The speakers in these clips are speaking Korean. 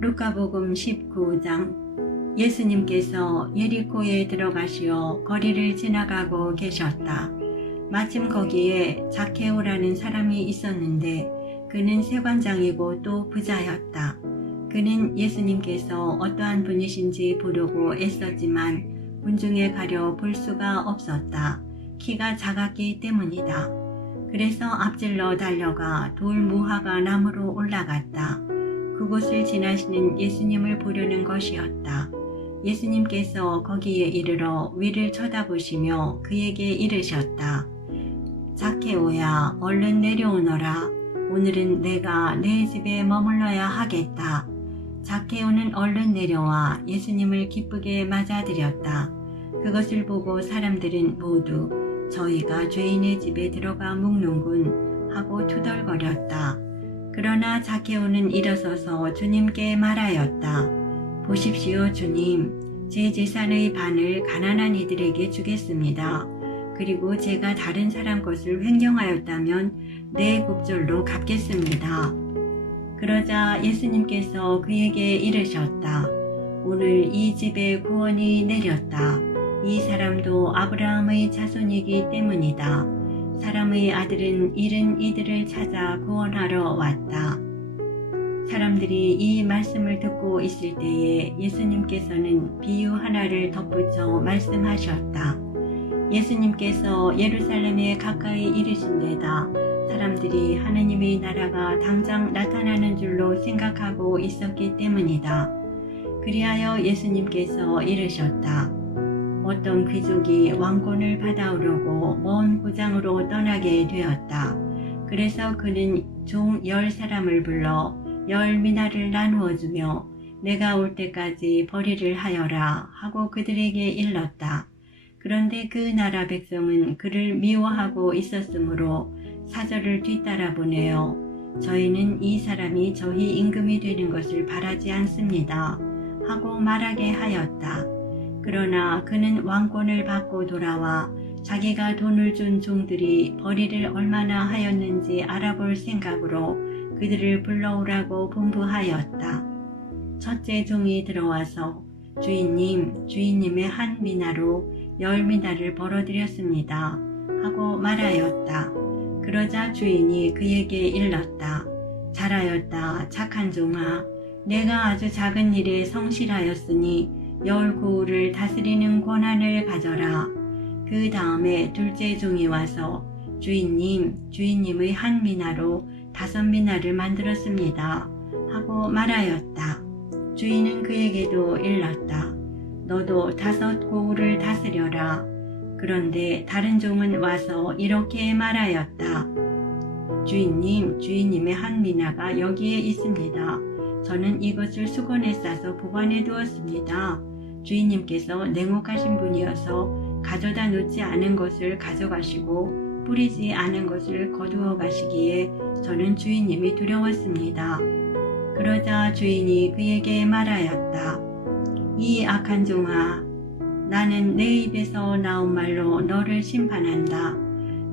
루카복음 19장. 예수님께서 예리코에 들어가시어 거리를 지나가고 계셨다. 마침 거기에 zakhe오라는 사람이 있었는데 그는 세관장이고 또 부자였다. 그는 예수님께서 어떠한 분이신지 보려고 애썼지만 군중에 가려 볼 수가 없었다. 키가 작았기 때문이다. 그래서 앞질러 달려가 돌 무화과 나무로 올라갔다. 그곳을 지나시는 예수님을 보려는 것이었다. 예수님께서 거기에 이르러 위를 쳐다보시며 그에게 이르셨다. zakhe오야, 얼른 내려오너라. 오늘은 내가 내 집에 머물러야 하겠다. zakhe오는 얼른 내려와 예수님을 기쁘게 맞아들였다. 그것을 보고 사람들은 모두 저희가 죄인의 집에 들어가 묵는군 하고 투덜거렸다. 그러나 zakhe오는 일어서서 주님께 말하였다. 보십시오 주님, 제 재산의 반을 가난한 이들에게 주겠습니다. 그리고 제가 다른 사람 것을 횡령하였다면 내 급절로 갚겠습니다. 그러자 예수님께서 그에게 이르셨다. 오늘 이 집에 구원이 내렸다. 이 사람도 아브라함의 자손이기 때문이다. 사람의 아들은 잃은 이들을 찾아 구원하러 왔다. 사람들이 이 말씀을 듣고 있을 때에 예수님께서는 비유 하나를 덧붙여 말씀하셨다. 예수님께서 예루살렘에 가까이 이르신 데다 사람들이 하느님의 나라가 당장 나타나는 줄로 생각하고 있었기 때문이다. 그리하여 예수님께서 이르셨다. 어떤 귀족이 왕권을 받아오려고 먼 고장으로 떠나게 되었다. 그래서 그는 종 10사람을 불러 10미나를 나누어 주며 내가 올 때까지 벌이를 하여라 하고 그들에게 일렀다. 그런데 그 나라 백성은 그를 미워하고 있었으므로 사절을 뒤따라 보내어 저희는 이 사람이 저희 임금이 되는 것을 바라지 않습니다 하고 말하게 하였다. 그러나 그는 왕권을 받고 돌아와 자기가 돈을 준 종들이 벌이를 얼마나 하였는지 알아볼 생각으로 그들을 불러오라고 분부하였다. 첫째 종이 들어와서 주인님, 주인님의 한 미나로 10미나를 벌어들였습니다 하고 말하였다. 그러자 주인이 그에게 일렀다. 잘하였다, 착한 종아. 내가 아주 작은 일에 성실하였으니 10고을을 다스리는 권한을 가져라. 그 다음에 둘째 종이 와서 주인님, 주인님의 한 미나로 5미나를 만들었습니다 하고 말하였다. 주인은 그에게도 일렀다. 너도 5고을을 다스려라. 그런데 다른 종은 와서 이렇게 말하였다. 주인님, 주인님의 한 미나가 여기에 있습니다. 저는 이것을 수건에 싸서 보관해 두었습니다. 주인님께서 냉혹하신 분이어서 가져다 놓지 않은 것을 가져가시고 뿌리지 않은 것을 거두어 가시기에 저는 주인님이 두려웠습니다. 그러자 주인이 그에게 말하였다. 이 악한 종아, 나는 내 입에서 나온 말로 너를 심판한다.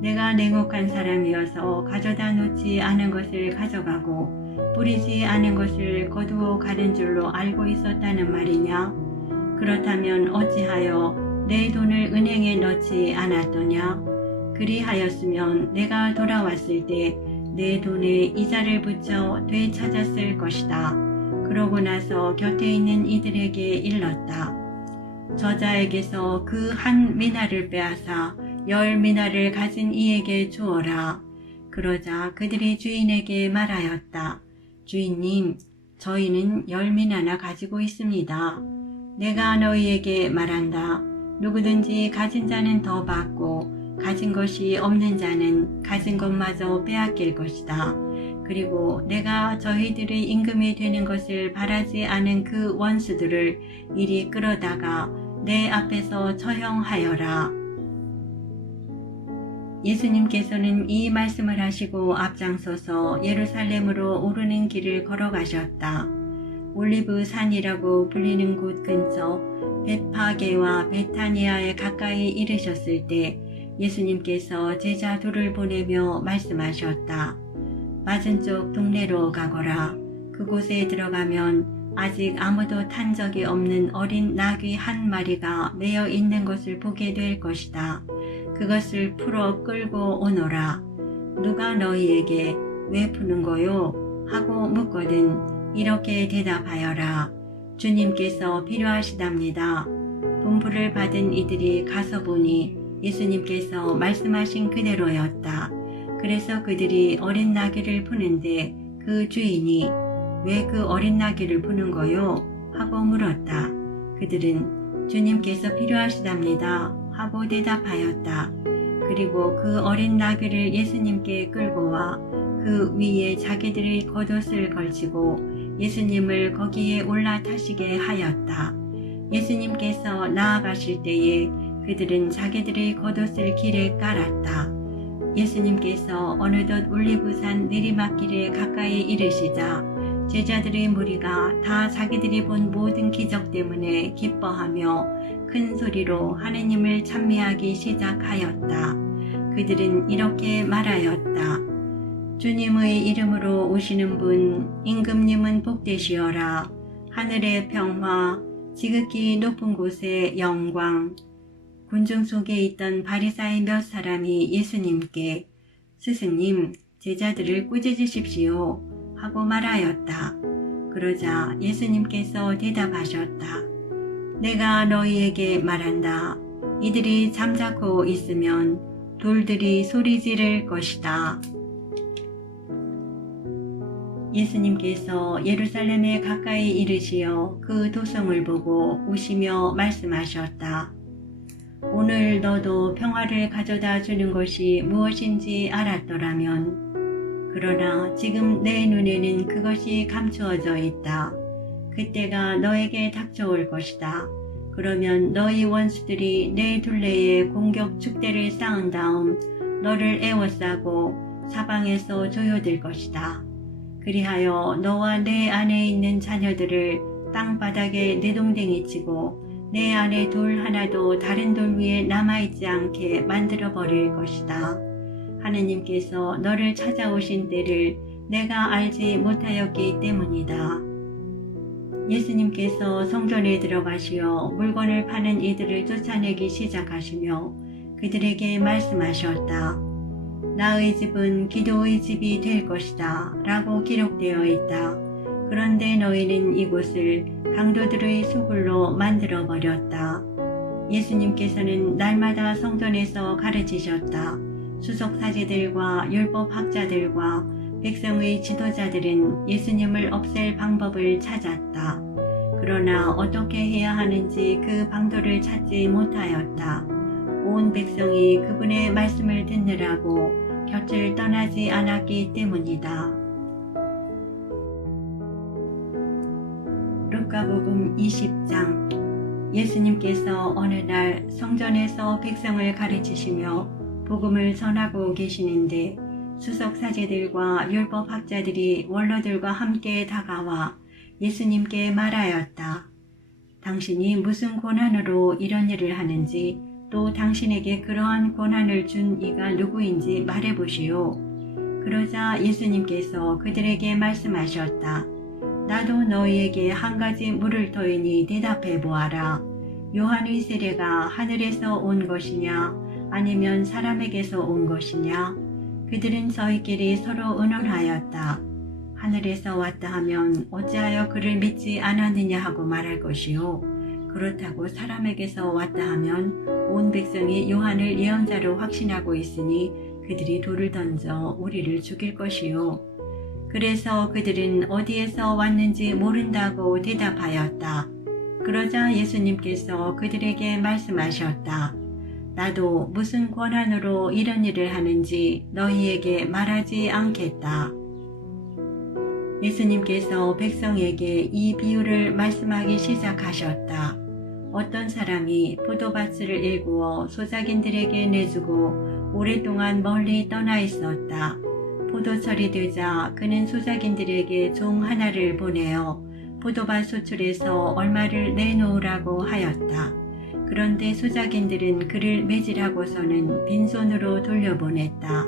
내가 냉혹한 사람이어서 가져다 놓지 않은 것을 가져가고 뿌리지 않은 것을 거두어 가는 줄로 알고 있었다는 말이냐? 그렇다면 어찌하여 내 돈을 은행에 넣지 않았더냐? 그리하였으면 내가 돌아왔을 때 내 돈에 이자를 붙여 되찾았을 것이다. 그러고 나서 곁에 있는 이들에게 일렀다. 저자에게서 그 한 미나를 빼앗아 10미나를 가진 이에게 주어라. 그러자 그들이 주인에게 말하였다. 주인님, 저희는 10미나나 가지고 있습니다. 내가 너희에게 말한다. 누구든지 가진 자는 더 받고 가진 것이 없는 자는 가진 것마저 빼앗길 것이다. 그리고 내가 저희들의 임금이 되는 것을 바라지 않은 그 원수들을 이리 끌어다가 내 앞에서 처형하여라. 예수님께서는 이 말씀을 하시고 앞장서서 예루살렘으로 오르는 길을 걸어가셨다. 올리브 산이라고 불리는 곳 근처 벳파게와 베타니아에 가까이 이르셨을 때 예수님께서 제자 둘을 보내며 말씀하셨다. 맞은쪽 동네로 가거라. 그곳에 들어가면 아직 아무도 탄 적이 없는 어린 나귀 한 마리가 매여 있는 것을 보게 될 것이다. 그것을 풀어 끌고 오너라. 누가 너희에게 왜 푸는 거요? 하고 묻거든 이렇게 대답하여라. 주님께서 필요하시답니다. 분부를 받은 이들이 가서 보니 예수님께서 말씀하신 그대로였다. 그래서 그들이 어린 나귀를 푸는데 그 주인이 왜 그 어린 나귀를 푸는 거요? 하고 물었다. 그들은 주님께서 필요하시답니다. 하고 대답하였다. 그리고 그 어린 나귀를 예수님께 끌고 와 그 위에 자기들의 겉옷을 걸치고 예수님을 거기에 올라타시게 하였다. 예수님께서 나아가실 때에 그들은 자기들의 겉옷을 길에 깔았다. 예수님께서 어느덧 올리브산 내리막길에 가까이 이르시자 제자들의 무리가 다 자기들이 본 모든 기적 때문에 기뻐하며 큰 소리로 하느님을 찬미하기 시작하였다. 그들은 이렇게 말하였다. 주님의 이름으로 오시는 분 임금님은 복되시어라. 하늘의 평화 지극히 높은 곳의 영광. 군중 속에 있던 바리사의 몇 사람이 예수님께 스승님 제자들을 꾸짖으십시오 하고 말하였다. 그러자 예수님께서 대답하셨다. 내가 너희에게 말한다. 이들이 잠자코 있으면 돌들이 소리 지를 것이다. 예수님께서 예루살렘에 가까이 이르시어 그 도성을 보고 우시며 말씀하셨다. 오늘 너도 평화를 가져다 주는 것이 무엇인지 알았더라면 그러나 지금 내 눈에는 그것이 감추어져 있다. 그때가 너에게 닥쳐올 것이다. 그러면 너희 원수들이 내 둘레에 공격 축대를 쌓은 다음 너를 에워싸고 사방에서 조여들 것이다. 그리하여 너와 내 안에 있는 자녀들을 땅바닥에 내동댕이 치고 내 안에 돌 하나도 다른 돌 위에 남아있지 않게 만들어 버릴 것이다. 하느님께서 너를 찾아오신 때를 내가 알지 못하였기 때문이다. 예수님께서 성전에 들어가시어 물건을 파는 이들을 쫓아내기 시작하시며 그들에게 말씀하셨다. 나의 집은 기도의 집이 될 것이다 라고 기록되어 있다. 그런데 너희는 이곳을 강도들의 수굴로 만들어 버렸다. 예수님께서는 날마다 성전에서 가르치셨다. 수석사제들과 율법학자들과 백성의 지도자들은 예수님을 없앨 방법을 찾았다. 그러나 어떻게 해야 하는지 그 방도를 찾지 못하였다. 온 백성이 그분의 말씀을 듣느라고 곁을 떠나지 않았기 때문이다. 루카복음 20장. 예수님께서 어느 날 성전에서 백성을 가르치시며 복음을 전하고 계시는데 수석사제들과 율법학자들이 원로들과 함께 다가와 예수님께 말하였다. 당신이 무슨 권한으로 이런 일을 하는지 또 당신에게 그러한 권한을 준 이가 누구인지 말해보시오. 그러자 예수님께서 그들에게 말씀하셨다. 나도 너희에게 한 가지 물을 터이니 대답해 보아라. 요한의 세례가 하늘에서 온 것이냐 아니면 사람에게서 온 것이냐? 그들은 저희끼리 서로 의논하였다. 하늘에서 왔다 하면 어찌하여 그를 믿지 않았느냐 하고 말할 것이요. 그렇다고 사람에게서 왔다 하면 온 백성이 요한을 예언자로 확신하고 있으니 그들이 돌을 던져 우리를 죽일 것이요. 그래서 그들은 어디에서 왔는지 모른다고 대답하였다. 그러자 예수님께서 그들에게 말씀하셨다. 나도 무슨 권한으로 이런 일을 하는지 너희에게 말하지 않겠다. 예수님께서 백성에게 이 비유를 말씀하기 시작하셨다. 어떤 사람이 포도밭을 일구어 소작인들에게 내주고 오랫동안 멀리 떠나 있었다. 포도철이 되자 그는 소작인들에게 종 하나를 보내어 포도밭 소출에서 얼마를 내놓으라고 하였다. 그런데 소작인들은 그를 매질하고서는 빈손으로 돌려보냈다.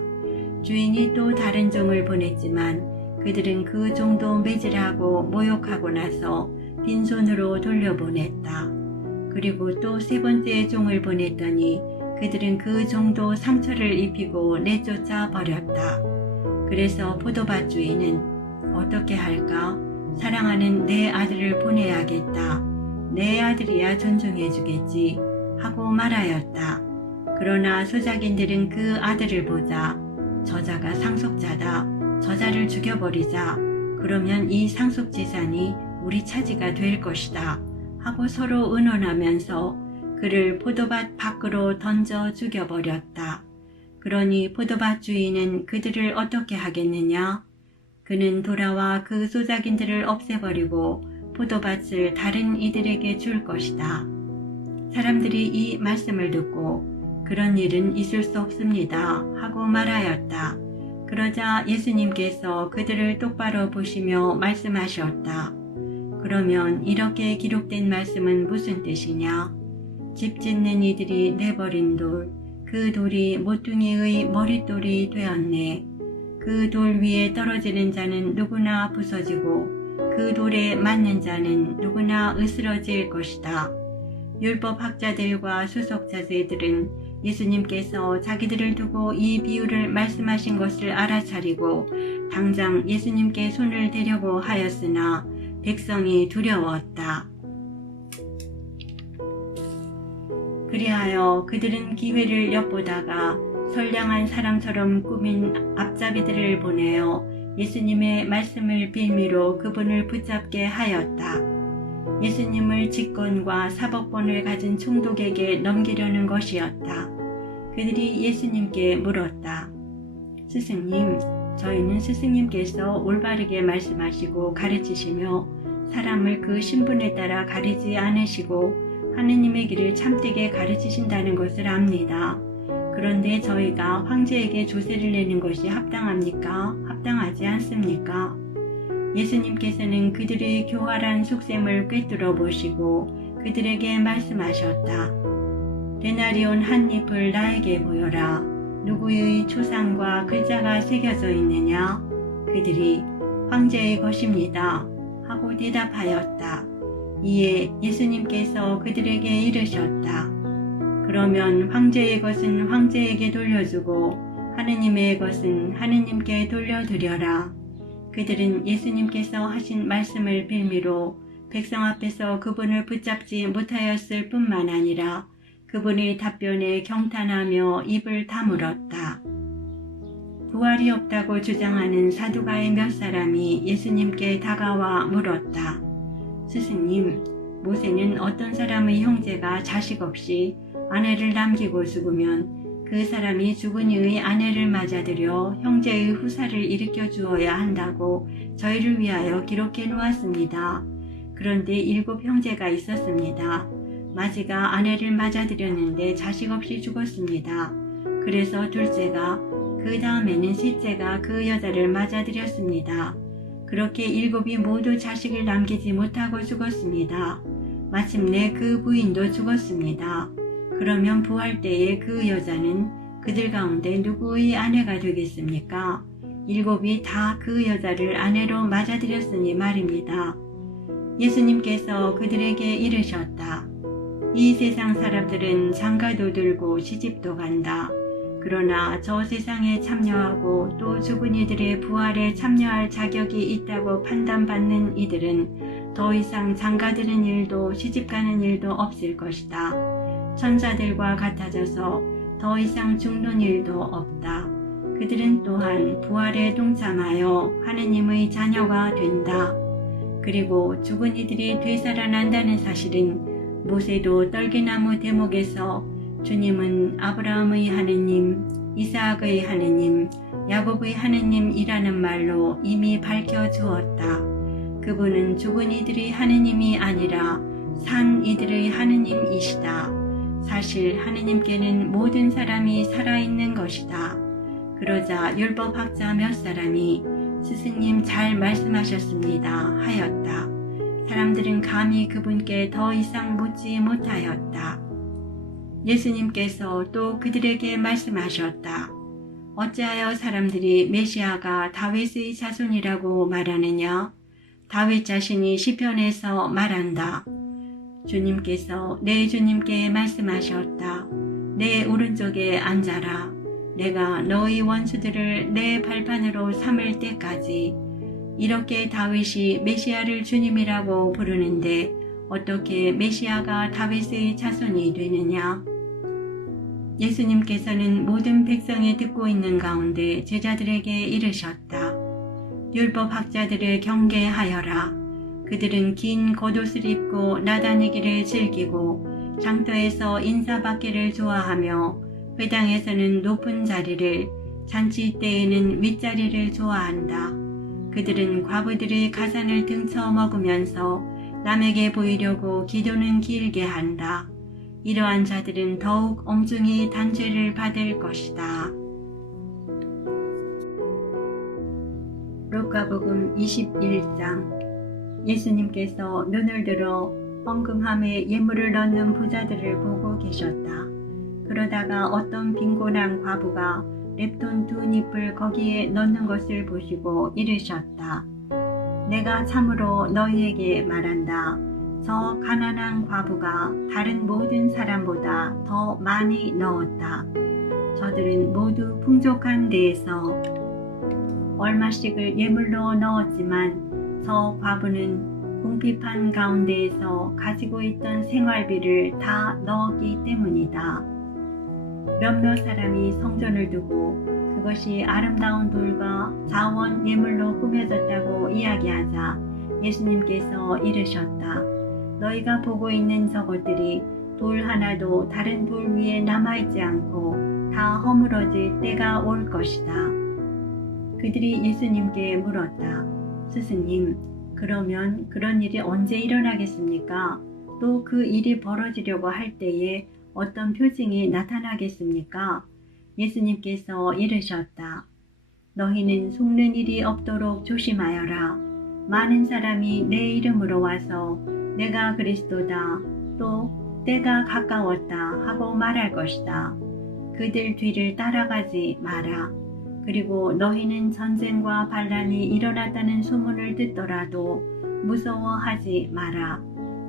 주인이 또 다른 종을 보냈지만 그들은 그 종도 매질하고 모욕하고 나서 빈손으로 돌려보냈다. 그리고 또 세 번째 종을 보냈더니 그들은 그 종도 상처를 입히고 내쫓아 버렸다. 그래서 포도밭 주인은 어떻게 할까? 사랑하는 내 아들을 보내야겠다. 내 아들이야 존중해 주겠지 하고 말하였다. 그러나 소작인들은 그 아들을 보자 저자가 상속자다. 저자를 죽여버리자. 그러면 이 상속재산이 우리 차지가 될 것이다. 하고 서로 의논하면서 그를 포도밭 밖으로 던져 죽여버렸다. 그러니 포도밭 주인은 그들을 어떻게 하겠느냐? 그는 돌아와 그 소작인들을 없애버리고 포도밭을 다른 이들에게 줄 것이다. 사람들이 이 말씀을 듣고 그런 일은 있을 수 없습니다 하고 말하였다. 그러자 예수님께서 그들을 똑바로 보시며 말씀하셨다. 그러면 이렇게 기록된 말씀은 무슨 뜻이냐? 집 짓는 이들이 내버린 돌, 그 돌이 모퉁이의 머릿돌이 되었네. 그 돌 위에 떨어지는 자는 누구나 부서지고 그 돌에 맞는 자는 누구나 으스러질 것이다. 율법학자들과 수석자들은 예수님께서 자기들을 두고 이 비유를 말씀하신 것을 알아차리고 당장 예수님께 손을 대려고 하였으나 백성이 두려웠다. 그리하여 그들은 기회를 엿보다가 선량한 사람처럼 꾸민 앞잡이들을 보내어 예수님의 말씀을 빌미로 그분을 붙잡게 하였다. 예수님을 직권과 사법권을 가진 총독에게 넘기려는 것이었다. 그들이 예수님께 물었다. 스승님, 저희는 스승님께서 올바르게 말씀하시고 가르치시며 사람을 그 신분에 따라 가리지 않으시고 하느님의 길을 참되게 가르치신다는 것을 압니다. 그런데 저희가 황제에게 조세를 내는 것이 합당합니까? 합당하지 않습니까? 예수님께서는 그들의 교활한 속셈을 꿰뚫어 보시고 그들에게 말씀하셨다. 데나리온 한 잎을 나에게 보여라. 누구의 초상과 글자가 새겨져 있느냐? 그들이 황제의 것입니다. 하고 대답하였다. 이에 예수님께서 그들에게 이르셨다. 그러면 황제의 것은 황제에게 돌려주고 하느님의 것은 하느님께 돌려드려라. 그들은 예수님께서 하신 말씀을 빌미로 백성 앞에서 그분을 붙잡지 못하였을 뿐만 아니라 그분의 답변에 경탄하며 입을 다물었다. 부활이 없다고 주장하는 사두가의 몇 사람이 예수님께 다가와 물었다. 스승님, 모세는 어떤 사람의 형제가 자식 없이 아내를 남기고 죽으면 그 사람이 죽은 이의 아내를 맞아들여 형제의 후사를 일으켜 주어야 한다고 저희를 위하여 기록해 놓았습니다. 그런데 7 형제가 있었습니다. 마지가 아내를 맞아들였는데 자식 없이 죽었습니다. 그래서 둘째가 그 다음에는 셋째가 그 여자를 맞아들였습니다. 그렇게 7이 모두 자식을 남기지 못하고 죽었습니다. 마침내 그 부인도 죽었습니다. 그러면 부활 때에 그 여자는 그들 가운데 누구의 아내가 되겠습니까? 7이 다 그 여자를 아내로 맞아들였으니 말입니다. 예수님께서 그들에게 이르셨다. 이 세상 사람들은 장가도 들고 시집도 간다. 그러나 저 세상에 참여하고 또 죽은 이들의 부활에 참여할 자격이 있다고 판단받는 이들은 더 이상 장가드는 일도 시집가는 일도 없을 것이다. 천사들과 같아져서 더 이상 죽는 일도 없다. 그들은 또한 부활에 동참하여 하느님의 자녀가 된다. 그리고 죽은 이들이 되살아난다는 사실은 모세도 떨기나무 대목에서 주님은 아브라함의 하느님, 이삭의 하느님, 야곱의 하느님이라는 말로 이미 밝혀주었다. 그분은 죽은 이들의 하느님이 아니라 산 이들의 하느님이시다. 사실 하느님께는 모든 사람이 살아있는 것이다. 그러자 율법학자 몇 사람이 스승님 잘 말씀하셨습니다 하였다. 사람들은 감히 그분께 더 이상 묻지 못하였다. 예수님께서 또 그들에게 말씀하셨다. 어찌하여 사람들이 메시아가 다윗의 자손이라고 말하느냐? 다윗 자신이 시편에서 말한다. 주님께서 내 주님께 말씀하셨다. 내 오른쪽에 앉아라. 내가 너희 원수들을 내 발판으로 삼을 때까지. 이렇게 다윗이 메시아를 주님이라고 부르는데 어떻게 메시아가 다윗의 자손이 되느냐? 예수님께서는 모든 백성이 듣고 있는 가운데 제자들에게 이르셨다. 율법학자들을 경계하여라. 그들은 긴 겉옷을 입고 나다니기를 즐기고 장터에서 인사받기를 좋아하며 회당에서는 높은 자리를, 잔치 때에는 윗자리를 좋아한다. 그들은 과부들의 가산을 등쳐 먹으면서 남에게 보이려고 기도는 길게 한다. 이러한 자들은 더욱 엄중히 단죄를 받을 것이다. 루카복음 21장. 예수님께서 눈을 들어 헌금함에 예물을 넣는 부자들을 보고 계셨다. 그러다가 어떤 빈곤한 과부가 렙돈 2잎을 거기에 넣는 것을 보시고 이르셨다. 내가 참으로 너희에게 말한다. 저 가난한 과부가 다른 모든 사람보다 더 많이 넣었다. 저들은 모두 풍족한 데에서 얼마씩을 예물로 넣었지만 저 과부는 궁핍한 가운데에서 가지고 있던 생활비를 다 넣었기 때문이다. 몇몇 사람이 성전을 두고 그것이 아름다운 돌과 자원 예물로 꾸며졌다고 이야기하자 예수님께서 이르셨다. 너희가 보고 있는 저것들이 돌 하나도 다른 돌 위에 남아있지 않고 다 허물어질 때가 올 것이다. 그들이 예수님께 물었다. 스승님, 그러면 그런 일이 언제 일어나겠습니까? 또 그 일이 벌어지려고 할 때에 어떤 표징이 나타나겠습니까? 예수님께서 이르셨다. 너희는 속는 일이 없도록 조심하여라. 많은 사람이 내 이름으로 와서 내가 그리스도다, 또 때가 가까웠다 하고 말할 것이다. 그들 뒤를 따라가지 마라. 그리고 너희는 전쟁과 반란이 일어났다는 소문을 듣더라도 무서워하지 마라.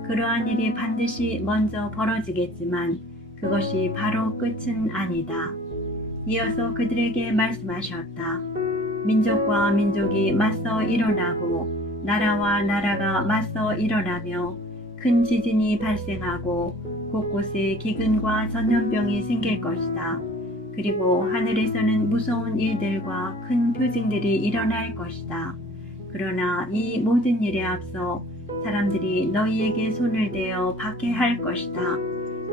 그러한 일이 반드시 먼저 벌어지겠지만 그것이 바로 끝은 아니다. 이어서 그들에게 말씀하셨다. 민족과 민족이 맞서 일어나고 나라와 나라가 맞서 일어나며 큰 지진이 발생하고 곳곳에 기근과 전염병이 생길 것이다. 그리고 하늘에서는 무서운 일들과 큰 표징들이 일어날 것이다. 그러나 이 모든 일에 앞서 사람들이 너희에게 손을 대어 박해할 것이다.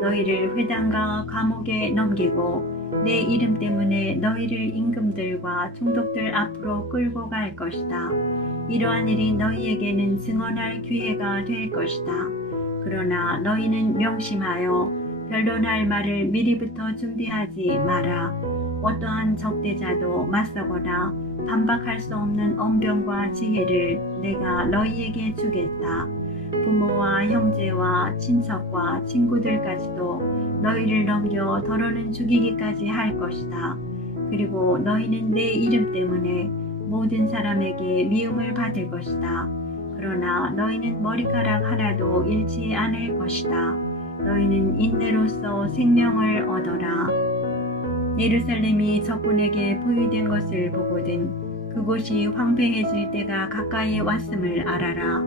너희를 회당과 감옥에 넘기고 내 이름 때문에 너희를 임금들과 총독들 앞으로 끌고 갈 것이다. 이러한 일이 너희에게는 증언할 기회가 될 것이다. 그러나 너희는 명심하여 변론할 말을 미리부터 준비하지 마라. 어떠한 적대자도 맞서거나 반박할 수 없는 언변과 지혜를 내가 너희에게 주겠다. 부모와 형제와 친척과 친구들까지도 너희를 넘겨 더러는 죽이기까지 할 것이다. 그리고 너희는 내 이름 때문에 모든 사람에게 미움을 받을 것이다. 그러나 너희는 머리카락 하나도 잃지 않을 것이다. 너희는 인내로써 생명을 얻어라. 예루살렘이 적군에게 포위된 것을 보거든 그곳이 황폐해질 때가 가까이 왔음을 알아라.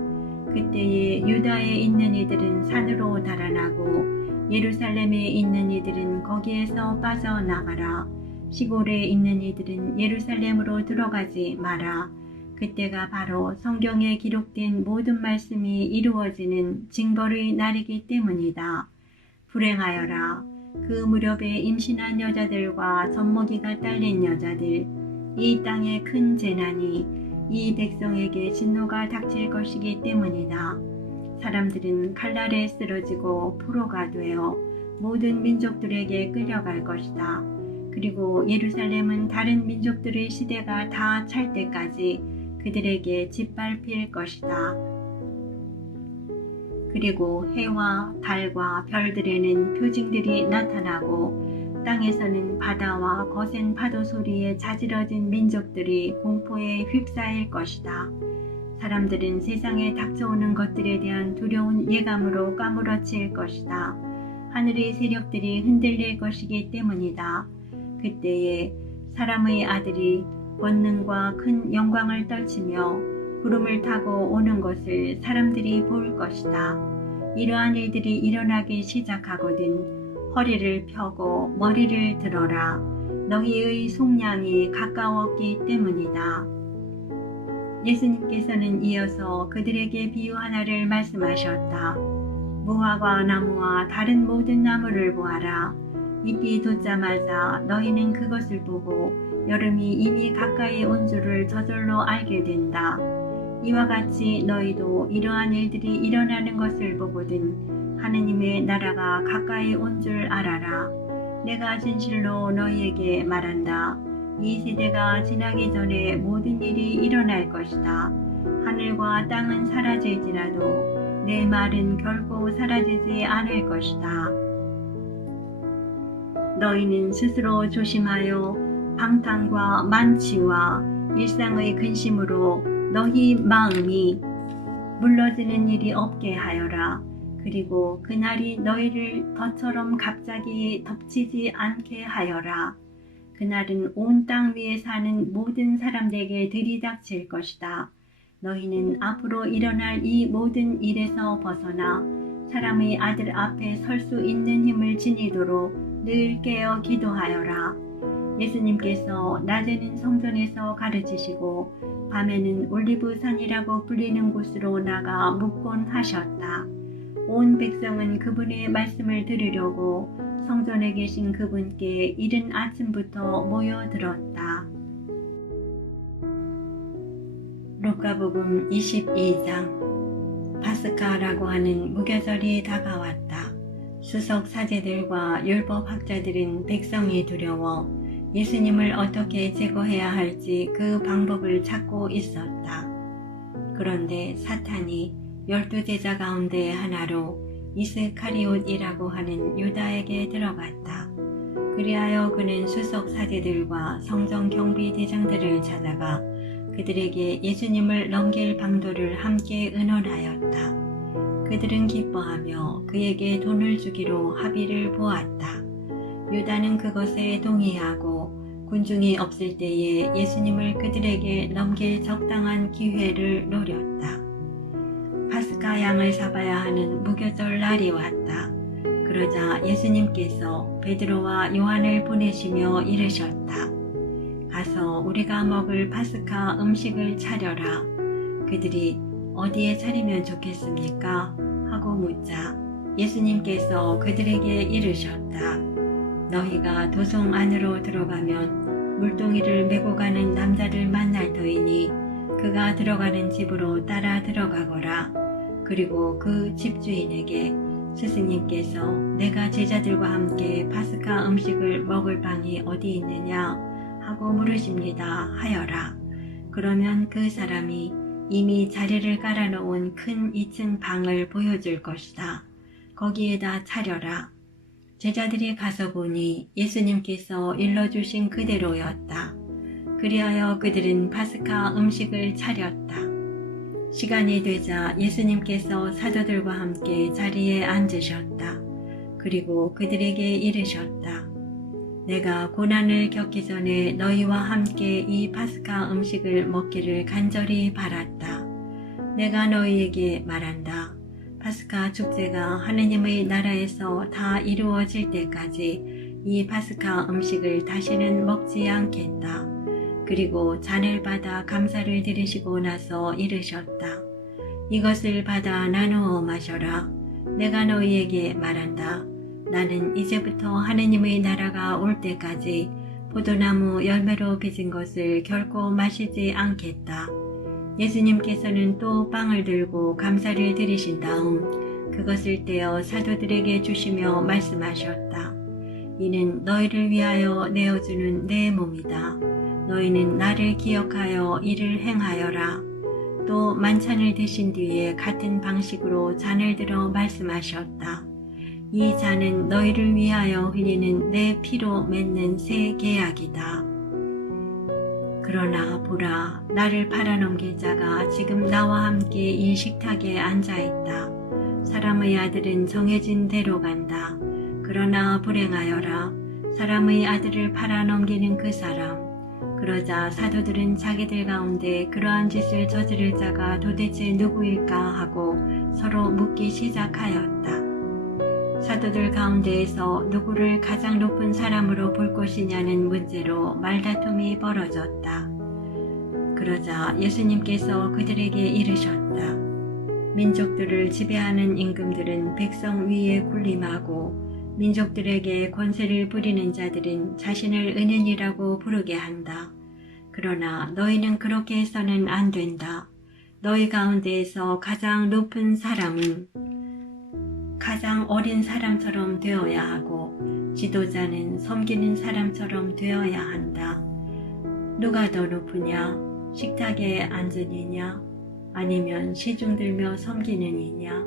그때에 유다에 있는 이들은 산으로 달아나고 예루살렘에 있는 이들은 거기에서 빠져나가라. 시골에 있는 이들은 예루살렘으로 들어가지 마라. 그때가 바로 성경에 기록된 모든 말씀이 이루어지는 징벌의 날이기 때문이다. 불행하여라. 그 무렵에 임신한 여자들과 젖먹이가 딸린 여자들, 이 땅에 큰 재난이 이 백성에게 진노가 닥칠 것이기 때문이다. 사람들은 칼날에 쓰러지고 포로가 되어 모든 민족들에게 끌려갈 것이다. 그리고 예루살렘은 다른 민족들의 시대가 다 찰 때까지 그들에게 짓밟힐 것이다. 그리고 해와 달과 별들에는 표징들이 나타나고 땅에서는 바다와 거센 파도 소리에 자지러진 민족들이 공포에 휩싸일 것이다. 사람들은 세상에 닥쳐오는 것들에 대한 두려운 예감으로 까무러칠 것이다. 하늘의 세력들이 흔들릴 것이기 때문이다. 그때에 사람의 아들이 권능과 큰 영광을 떨치며 구름을 타고 오는 것을 사람들이 볼 것이다. 이러한 일들이 일어나기 시작하거든 허리를 펴고 머리를 들어라. 너희의 속량이 가까웠기 때문이다. 예수님께서는 이어서 그들에게 비유 하나를 말씀하셨다. 무화과 나무와 다른 모든 나무를 보아라. 잎이 돋자마자 너희는 그것을 보고 여름이 이미 가까이 온 줄을 저절로 알게 된다. 이와 같이 너희도 이러한 일들이 일어나는 것을 보거든 하느님의 나라가 가까이 온 줄 알아라. 내가 진실로 너희에게 말한다. 이 세대가 지나기 전에 모든 일이 일어날 것이다. 하늘과 땅은 사라질지라도 내 말은 결코 사라지지 않을 것이다. 너희는 스스로 조심하여 방탕과 만취와 일상의 근심으로 너희 마음이 물러지는 일이 없게 하여라. 그리고 그날이 너희를 덫처럼 갑자기 덮치지 않게 하여라. 그날은 온 땅 위에 사는 모든 사람들에게 들이닥칠 것이다. 너희는 앞으로 일어날 이 모든 일에서 벗어나 사람의 아들 앞에 설 수 있는 힘을 지니도록 늘 깨어 기도하여라. 예수님께서 낮에는 성전에서 가르치시고 밤에는 올리브산이라고 불리는 곳으로 나가 묵곤 하셨다. 온 백성은 그분의 말씀을 들으려고 성전에 계신 그분께 이른 아침부터 모여들었다. 루카복음 22장. 파스카라고 하는 무교절이 다가왔다. 수석 사제들과 율법학자들은 백성이 두려워 예수님을 어떻게 제거해야 할지 그 방법을 찾고 있었다. 그런데 사탄이 12제자 가운데 하나로 이스카리옷이라고 하는 유다에게 들어갔다. 그리하여 그는 수석 사제들과 성전 경비 대장들을 찾아가 그들에게 예수님을 넘길 방도를 함께 의논하였다. 그들은 기뻐하며 그에게 돈을 주기로 합의를 보았다. 유다는 그것에 동의하고 군중이 없을 때에 예수님을 그들에게 넘길 적당한 기회를 노렸다. 파스카 양을 잡아야 하는 무교절 날이 왔다. 그러자 예수님께서 베드로와 요한을 보내시며 이르셨다. 가서 우리가 먹을 파스카 음식을 차려라. 그들이 어디에 차리면 좋겠습니까? 하고 묻자 예수님께서 그들에게 이르셨다. 너희가 도성 안으로 들어가면 물동이를 메고 가는 남자를 만날 터이니 그가 들어가는 집으로 따라 들어가거라. 그리고 그 집주인에게 스승님께서 내가 제자들과 함께 파스카 음식을 먹을 방이 어디 있느냐 하고 물으십니다 하여라. 그러면 그 사람이 이미 자리를 깔아놓은 큰 2층 방을 보여줄 것이다. 거기에다 차려라. 제자들이 가서 보니 예수님께서 일러주신 그대로였다. 그리하여 그들은 파스카 음식을 차렸다. 시간이 되자 예수님께서 사도들과 함께 자리에 앉으셨다. 그리고 그들에게 이르셨다. 내가 고난을 겪기 전에 너희와 함께 이 파스카 음식을 먹기를 간절히 바랐다. 내가 너희에게 말한다. 파스카 축제가 하느님의 나라에서 다 이루어질 때까지 이 파스카 음식을 다시는 먹지 않겠다. 그리고 잔을 받아 감사를 드리시고 나서 이르셨다. 이것을 받아 나누어 마셔라. 내가 너희에게 말한다. 나는 이제부터 하느님의 나라가 올 때까지 포도나무 열매로 빚은 것을 결코 마시지 않겠다. 예수님께서는 또 빵을 들고 감사를 드리신 다음 그것을 떼어 사도들에게 주시며 말씀하셨다. 이는 너희를 위하여 내어주는 내 몸이다. 너희는 나를 기억하여 이를 행하여라. 또 만찬을 드신 뒤에 같은 방식으로 잔을 들어 말씀하셨다. 이 잔은 너희를 위하여 흘리는 내 피로 맺는 새 계약이다. 그러나 보라, 나를 팔아넘길 자가 지금 나와 함께 이 식탁에 앉아있다. 사람의 아들은 정해진 대로 간다. 그러나 불행하여라, 사람의 아들을 팔아넘기는 그 사람. 그러자 사도들은 자기들 가운데 그러한 짓을 저지를 자가 도대체 누구일까 하고 서로 묻기 시작하였다. 사도들 가운데에서 누구를 가장 높은 사람으로 볼 것이냐는 문제로 말다툼이 벌어졌다. 그러자 예수님께서 그들에게 이르셨다. 민족들을 지배하는 임금들은 백성 위에 군림하고 민족들에게 권세를 부리는 자들은 자신을 은인이라고 부르게 한다. 그러나 너희는 그렇게 해서는 안 된다. 너희 가운데에서 가장 높은 사람은 가장 어린 사람처럼 되어야 하고 지도자는 섬기는 사람처럼 되어야 한다. 누가 더 높으냐? 식탁에 앉은 이냐? 아니면 시중 들며 섬기는 이냐?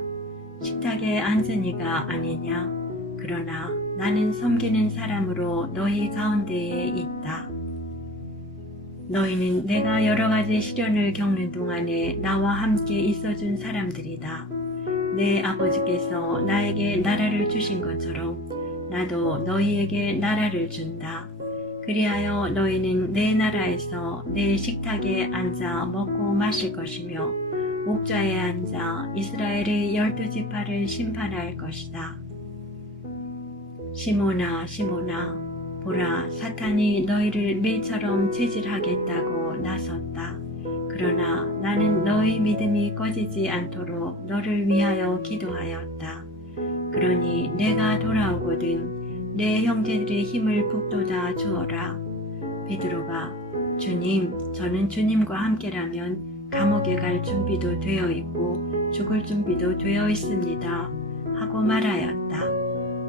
식탁에 앉은 이가 아니냐? 그러나 나는 섬기는 사람으로 너희 가운데에 있다. 너희는 내가 여러 가지 시련을 겪는 동안에 나와 함께 있어준 사람들이다. 내 아버지께서 나에게 나라를 주신 것처럼 나도 너희에게 나라를 준다. 그리하여 너희는 내 나라에서 내 식탁에 앉아 먹고 마실 것이며 목좌에 앉아 이스라엘의 12지파를 심판할 것이다. 시몬아, 시몬아, 보라, 사탄이 너희를 밀처럼 채질하겠다고 나섰다. 그러나 나는 너희 믿음이 꺼지지 않도록 너를 위하여 기도하였다. 그러니 내가 돌아오거든 내 형제들의 힘을 북돋아 주어라. 베드로가 주님, 저는 주님과 함께라면 감옥에 갈 준비도 되어 있고 죽을 준비도 되어 있습니다 하고 말하였다.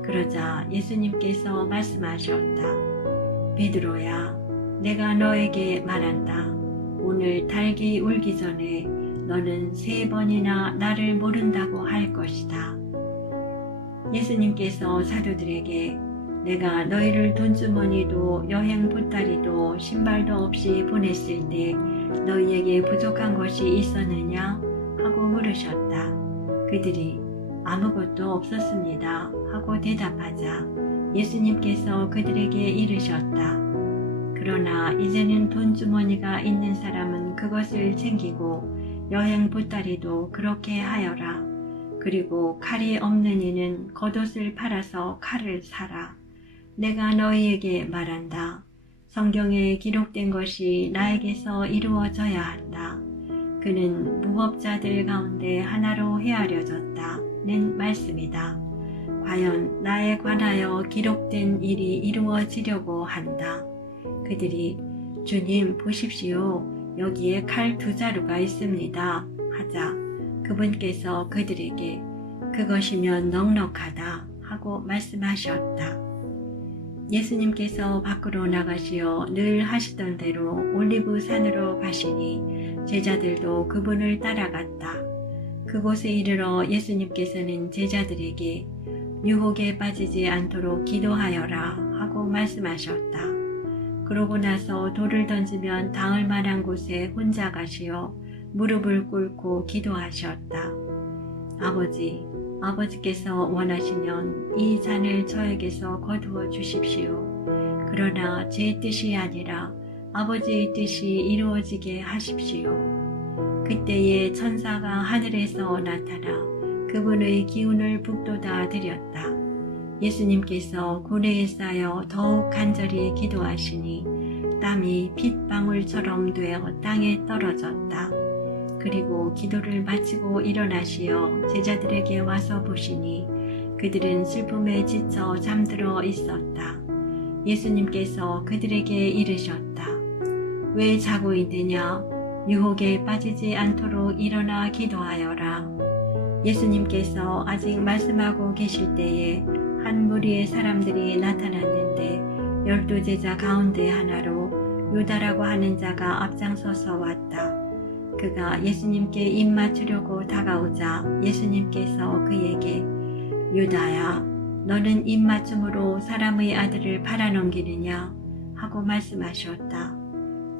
그러자 예수님께서 말씀하셨다. 베드로야, 내가 너에게 말한다. 오늘 닭이 울기 전에 너는 3번이나 나를 모른다고 할 것이다. 예수님께서 사도들에게 내가 너희를 돈주머니도 여행 보따리도 신발도 없이 보냈을 때 너희에게 부족한 것이 있었느냐 하고 물으셨다. 그들이 아무것도 없었습니다 하고 대답하자 예수님께서 그들에게 이르셨다. 그러나 이제는 돈주머니가 있는 사람은 그것을 챙기고 여행 보따리도 그렇게 하여라. 그리고 칼이 없는 이는 겉옷을 팔아서 칼을 사라. 내가 너희에게 말한다. 성경에 기록된 것이 나에게서 이루어져야 한다. 그는 무법자들 가운데 하나로 헤아려졌다는 말씀이다. 과연 나에 관하여 기록된 일이 이루어지려고 한다. 그들이 주님 보십시오. 여기에 칼 2자루가 있습니다. 하자 그분께서 그들에게 그것이면 넉넉하다 하고 말씀하셨다. 예수님께서 밖으로 나가시어 늘 하시던 대로 올리브 산으로 가시니 제자들도 그분을 따라갔다. 그곳에 이르러 예수님께서는 제자들에게 유혹에 빠지지 않도록 기도하여라 하고 말씀하셨다. 그러고 나서 돌을 던지면 닿을 만한 곳에 혼자 가시어 무릎을 꿇고 기도하셨다. 아버지께서 원하시면 이 잔을 저에게서 거두어 주십시오. 그러나 제 뜻이 아니라 아버지의 뜻이 이루어지게 하십시오. 그때에 천사가 하늘에서 나타나 그분의 기운을 북돋아 드렸다. 예수님께서 고뇌에 쌓여 더욱 간절히 기도하시니 땀이 핏방울처럼 되어 땅에 떨어졌다. 그리고 기도를 마치고 일어나시어 제자들에게 와서 보시니 그들은 슬픔에 지쳐 잠들어 있었다. 예수님께서 그들에게 이르셨다. 왜 자고 있느냐? 유혹에 빠지지 않도록 일어나 기도하여라. 예수님께서 아직 말씀하고 계실 때에 한 무리의 사람들이 나타났는데 12제자 가운데 하나로 유다라고 하는 자가 앞장서서 왔다. 그가 예수님께 입 맞추려고 다가오자 예수님께서 그에게 유다야 너는 입맞춤으로 사람의 아들을 팔아넘기느냐 하고 말씀하셨다.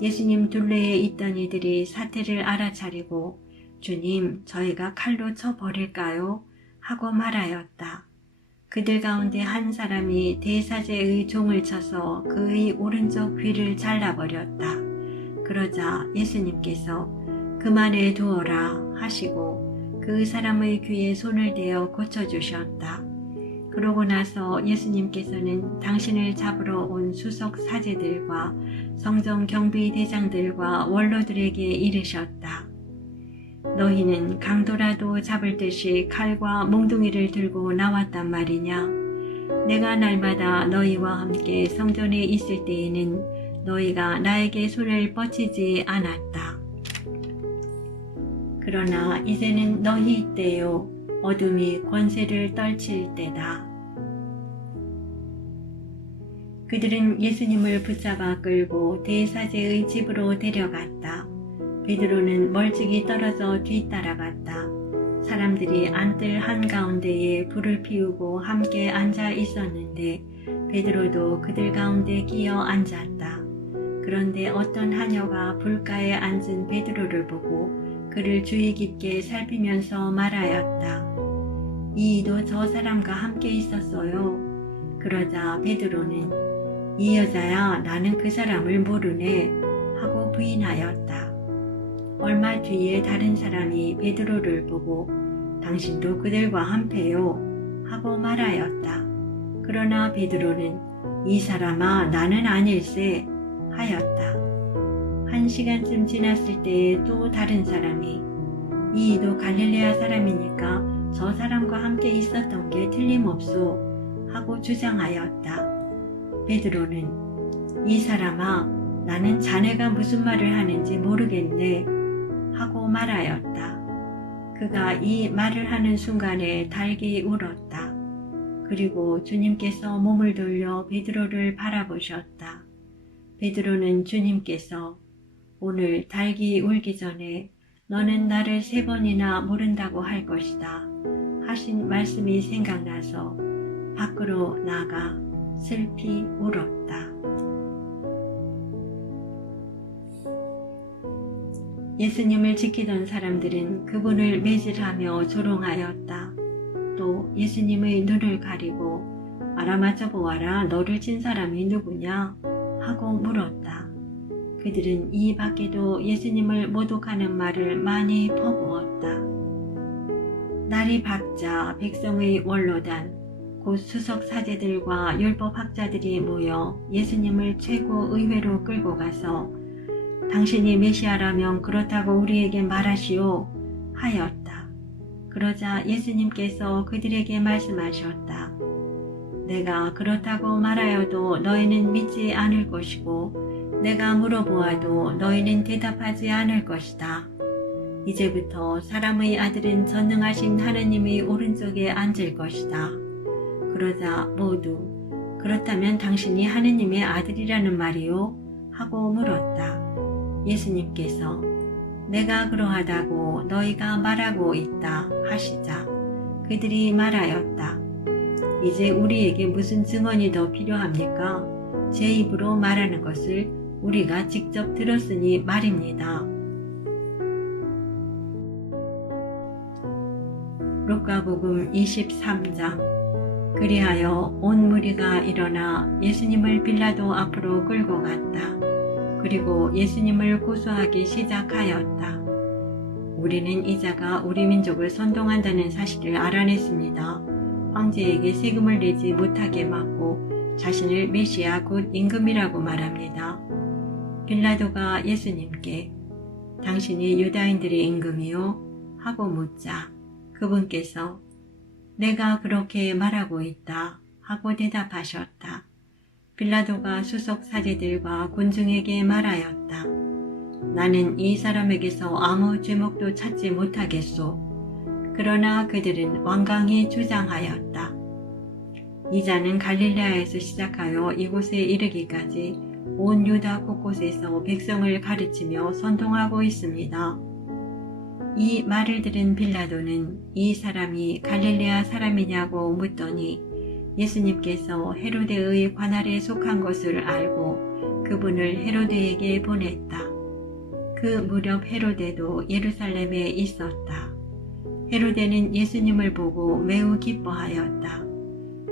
예수님 둘레에 있던 이들이 사태를 알아차리고 주님, 저희가 칼로 쳐버릴까요? 하고 말하였다. 그들 가운데 한 사람이 대사제의 종을 쳐서 그의 오른쪽 귀를 잘라버렸다. 그러자 예수님께서 그만해 두어라 하시고 그 사람의 귀에 손을 대어 고쳐주셨다. 그러고 나서 예수님께서는 당신을 잡으러 온 수석 사제들과 성전 경비대장들과 원로들에게 이르셨다. 너희는 강도라도 잡을 듯이 칼과 몽둥이를 들고 나왔단 말이냐? 내가 날마다 너희와 함께 성전에 있을 때에는 너희가 나에게 손을 뻗치지 않았다. 그러나 이제는 너희 때요 어둠이 권세를 떨칠 때다. 그들은 예수님을 붙잡아 끌고 대사제의 집으로 데려갔다. 베드로는 멀찍이 떨어져 뒤따라갔다. 사람들이 안뜰 한가운데에 불을 피우고 함께 앉아 있었는데 베드로도 그들 가운데 끼어 앉았다. 그런데 어떤 하녀가 불가에 앉은 베드로를 보고 그를 주의 깊게 살피면서 말하였다. 이도 저 사람과 함께 있었어요. 그러자 베드로는 이 여자야, 나는 그 사람을 모르네 하고 부인하였다. 얼마 뒤에 다른 사람이 베드로를 보고 당신도 그들과 한패요 하고 말하였다. 그러나 베드로는 이 사람아, 나는 아닐세 하였다. 1시간쯤 지났을 때에 또 다른 사람이 이도 갈릴레아 사람이니까 저 사람과 함께 있었던 게 틀림없소 하고 주장하였다. 베드로는 이 사람아, 나는 자네가 무슨 말을 하는지 모르겠네 하고 말하였다. 그가 이 말을 하는 순간에 닭이 울었다. 그리고 주님께서 몸을 돌려 베드로를 바라보셨다. 베드로는 주님께서 오늘 닭이 울기 전에 너는 나를 3번이나 모른다고 할 것이다 하신 말씀이 생각나서 밖으로 나가 슬피 울었다. 예수님을 지키던 사람들은 그분을 매질하며 조롱하였다. 또 예수님의 눈을 가리고 알아맞혀 보아라, 너를 친 사람이 누구냐 하고 물었다. 그들은 이 밖에도 예수님을 모독하는 말을 많이 퍼부었다. 날이 밝자 백성의 원로단 곧 수석 사제들과 율법학자들이 모여 예수님을 최고의회로 끌고 가서 당신이 메시아라면 그렇다고 우리에게 말하시오 하였다. 그러자 예수님께서 그들에게 말씀하셨다. 내가 그렇다고 말하여도 너희는 믿지 않을 것이고 내가 물어보아도 너희는 대답하지 않을 것이다. 이제부터 사람의 아들은 전능하신 하느님의 오른쪽에 앉을 것이다. 그러자 모두 그렇다면 당신이 하느님의 아들이라는 말이요? 하고 물었다. 예수님께서 내가 그러하다고 너희가 말하고 있다 하시자 그들이 말하였다. 이제 우리에게 무슨 증언이 더 필요합니까? 제 입으로 말하는 것을 우리가 직접 들었으니 말입니다. 루카복음 23장. 그리하여 온 무리가 일어나 예수님을 빌라도 앞으로 끌고 갔다. 그리고 예수님을 고소하기 시작하였다. 우리는 이 자가 우리 민족을 선동한다는 사실을 알아냈습니다. 황제에게 세금을 내지 못하게 막고 자신을 메시아 곧 임금이라고 말합니다. 빌라도가 예수님께 당신이 유다인들의 임금이요? 하고 묻자 그분께서 내가 그렇게 말하고 있다 하고 대답하셨다. 빌라도가 수석 사제들과 군중에게 말하였다. 나는 이 사람에게서 아무 죄목도 찾지 못하겠소. 그러나 그들은 완강히 주장하였다. 이 자는 갈릴레아에서 시작하여 이곳에 이르기까지 온 유다 곳곳에서 백성을 가르치며 선동하고 있습니다. 이 말을 들은 빌라도는 이 사람이 갈릴레아 사람이냐고 묻더니 예수님께서 헤로데의 관할에 속한 것을 알고 그분을 헤로데에게 보냈다. 그 무렵 헤로데도 예루살렘에 있었다. 헤로데는 예수님을 보고 매우 기뻐하였다.